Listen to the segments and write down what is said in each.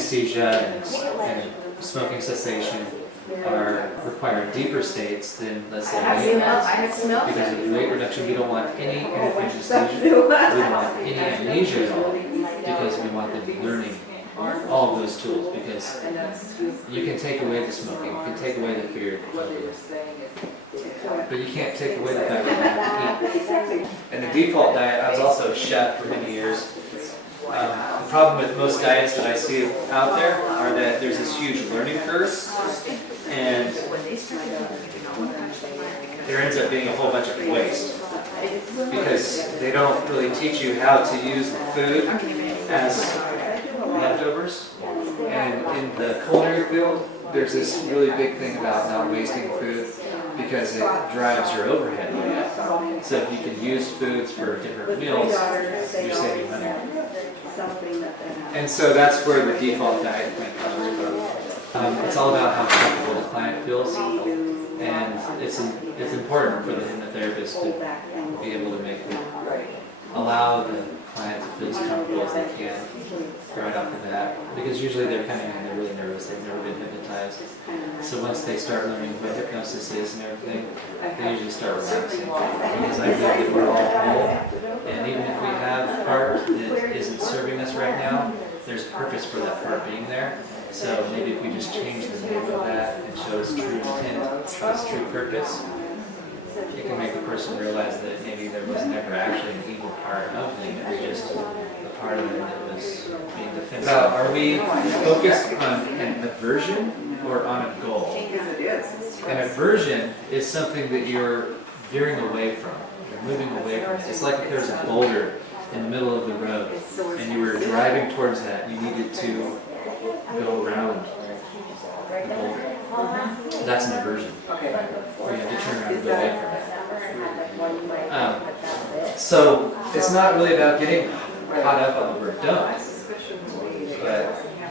anesthesia and smoking cessation require deeper states than, let's say, weight loss. Because of weight reduction, we don't want any anesthesia, we don't want any amnesia at all, because we want them learning all of those tools, because you can take away the smoking, you can take away the fear, but you can't take away the fact that you have to eat. And the default diet, I was also a chef for many years. The problem with most diets that I see out there are that there's this huge learning curve, and there ends up being a whole bunch of waste, because they don't really teach you how to use food as leftovers. And in the culinary field, there's this really big thing about not wasting food, because it drives your overhead way up. So if you can use foods for different meals, you're saving money. And so that's where the default diet plan comes from. It's all about how comfortable the client feels, and it's important for the hypnotherapist to be able to allow the client to feel as comfortable as they can right off the bat, because usually they're coming in, they're really nervous, they've never been hypnotized. So once they start learning what hypnosis is and everything, they usually start relaxing, because I feel that we're all whole, and even if we have a part that isn't serving us right now, there's purpose for that part being there. So maybe if we just change the name of that and show its true intent, its true purpose, it can make the person realize that maybe there was never actually an evil part of them, it was just a part of them that was being defensive. So are we focused on an aversion or on a goal? An aversion is something that you're veering away from, you're moving away from. It's like if there's a boulder in the middle of the road and you were driving towards that, you needed to go around the boulder. That's an aversion, where you have to turn around and go away from it. So it's not really about getting caught up on the word don't, but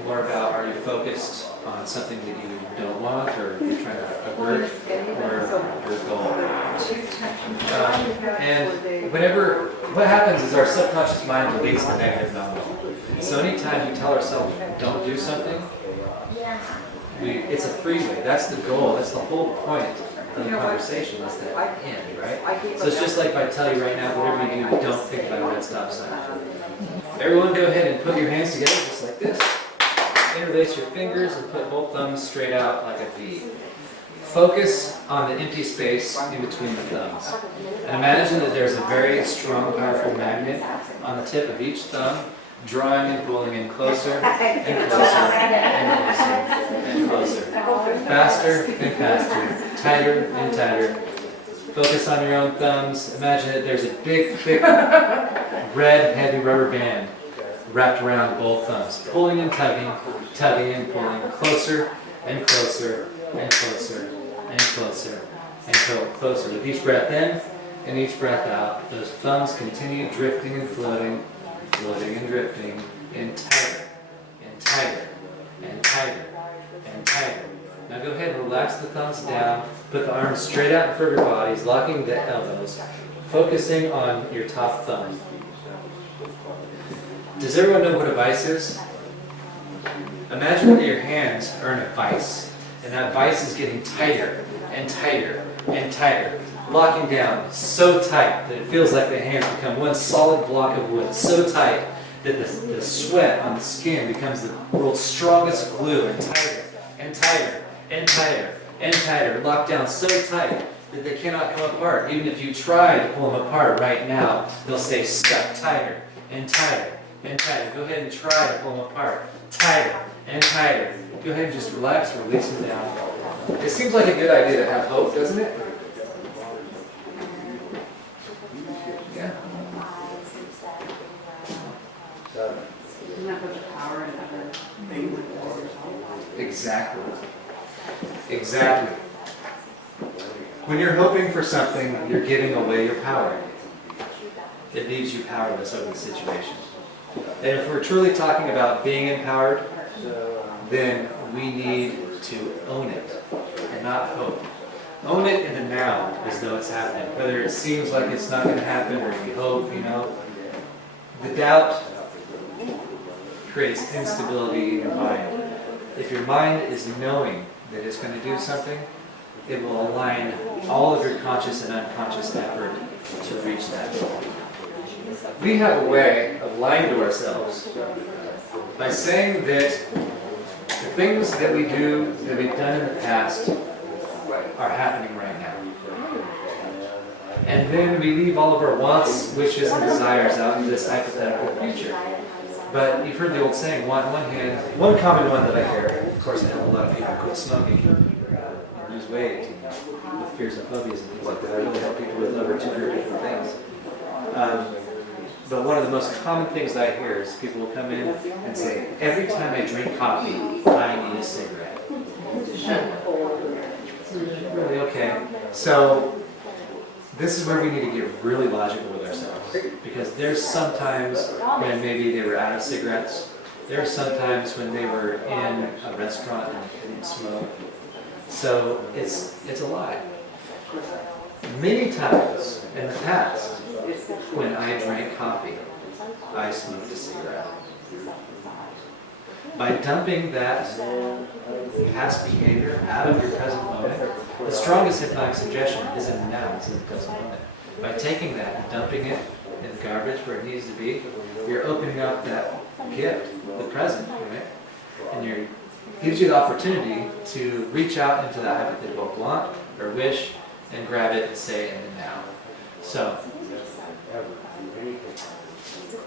more about, are you focused on something that you don't want, or you're trying to avert, or your goal. And what happens is our subconscious mind deletes the negative nominal. So anytime you tell ourselves don't do something, it's a freeway. That's the goal. That's the whole point of the conversation, is that end, right? So it's just like if I tell you right now, whatever you do, don't think about a red stop sign. Everyone go ahead and put your hands together just like this. Interlace your fingers and put both thumbs straight out like a V. Focus on the empty space in between the thumbs. And imagine that there's a very strong, powerful magnet on the tip of each thumb, drawing and pulling in closer and closer and closer and closer. Faster and faster, tighter and tighter. Focus on your own thumbs. Imagine that there's a big, thick, red, heavy rubber band wrapped around both thumbs. Pulling and tugging, tugging and pulling, closer and closer and closer and closer and closer. With each breath in and each breath out, those thumbs continue drifting and floating, floating and drifting, and tighter, and tighter, and tighter, and tighter. Now go ahead and relax the thumbs down, put the arms straight out in front of your bodies, locking the elbows, focusing on your top thumb. Does everyone know what a vice is? Imagine that your hands are in a vice, and that vice is getting tighter and tighter and tighter, locking down so tight that it feels like the hands become one solid block of wood, so tight that the sweat on the skin becomes the world's strongest glue, and tighter and tighter and tighter and tighter, locked down so tight that they cannot come apart. Even if you try to pull them apart right now, they'll stay stuck tighter and tighter and tighter. Go ahead and try to pull them apart. Tighter and tighter. Go ahead and just relax, release them down. It seems like a good idea to have hope, doesn't it? Yeah. Isn't that put the power in other things? Exactly. Exactly. When you're hoping for something, you're giving away your power. It leaves you powerless over the situation. And if we're truly talking about being empowered, then we need to own it and not hope. Own it in the now as though it's happening. Whether it seems like it's not going to happen or you hope, The doubt creates instability in your mind. If your mind is knowing that it's going to do something, it will align all of your conscious and unconscious effort to reach that goal. We have a way of lying to ourselves by saying that the things that we do, that we've done in the past, are happening right now. And then we leave all of our wants, wishes, and desires out in this hypothetical future. But you've heard the old saying, one common one that I hear, of course I help a lot of people quit smoking, lose weight, with fears and phobias and things like that. I really help people with over 200 different things. But one of the most common things I hear is people will come in and say, every time I drink coffee, I need a cigarette. Really? Okay. So this is where we need to get really logical with ourselves. Because there's sometimes when maybe they were out of cigarettes. There are sometimes when they were in a restaurant and they couldn't smoke. So it's a lie. Many times in the past, when I drank coffee, I smoked a cigarette. By dumping that past behavior out of your present moment, the strongest hypnotic suggestion isn't now, it's in the present moment. By taking that and dumping it in the garbage where it needs to be, you're opening up that gift, the present, right? And it gives you the opportunity to reach out into that hypothetical want or wish and grab it and say in the now. So,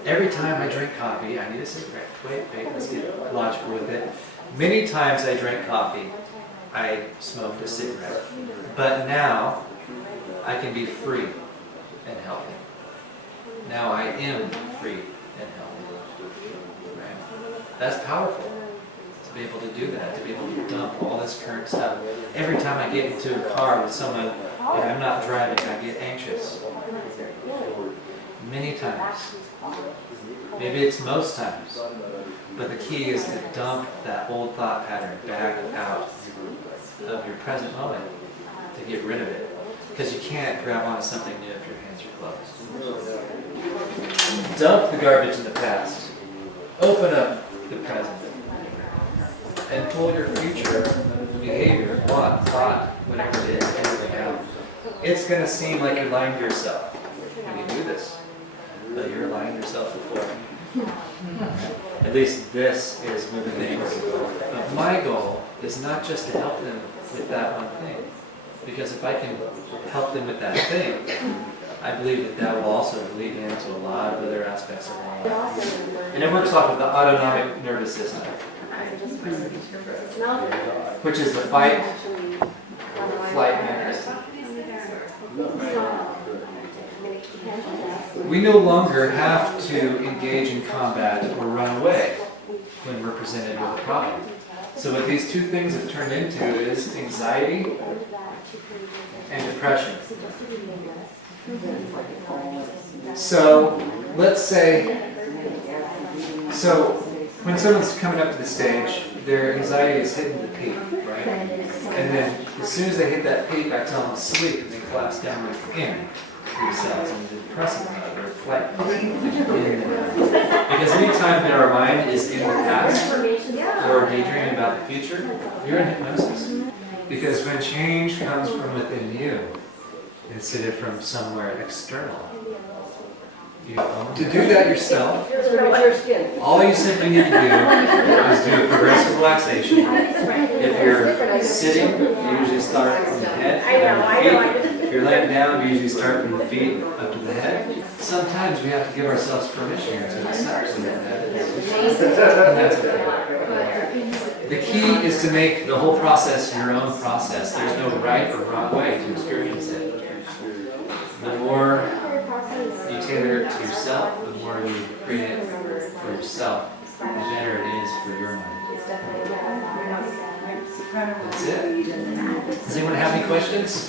every time I drink coffee, I need a cigarette. Wait, let's get logical with it. Many times I drank coffee, I smoked a cigarette. But now, I can be free and healthy. Now I am free and healthy. Right? That's powerful. To be able to do that, to be able to dump all this current stuff. Every time I get into a car with someone and I'm not driving, I get anxious. Many times. Maybe it's most times. But the key is to dump that old thought pattern back out of your present moment, to get rid of it. Because you can't grab onto something new if your hands are closed. Dump the garbage in the past. Open up the present. And pull your future behavior, thought, whatever it is, anything out. It's going to seem like you're lying to yourself when you do this. But you're lying to yourself before. At least this is moving things. But my goal is not just to help them with that one thing. Because if I can help them with that thing, I believe that that will also lead into a lot of other aspects of their life. And it works off of the autonomic nervous system, which is the fight, flight mechanism. We no longer have to engage in combat or run away when we're presented with a problem. So what these two things have turned into is anxiety and depression. So let's say, when someone's coming up to the stage, their anxiety is hitting the peak, right? And then as soon as they hit that peak, I tell them to sleep and they collapse down within themselves in the depressive mode or flight mode. Because any time that our mind is in the past or daydreaming about the future, you're in hypnosis. Because when change comes from within you, instead of from somewhere external, to do that yourself, all you simply need to do is do a progressive relaxation. If you're sitting, you usually start from the head down to the feet. If you're laying down, you usually start from the feet up to the head. Sometimes we have to give ourselves permission to accept that. And that's okay. The key is to make the whole process your own process. There's no right or wrong way to experience it. The more you tailor it to yourself, the more you create it for yourself, the better it is for your mind. That's it. Does anyone have any questions?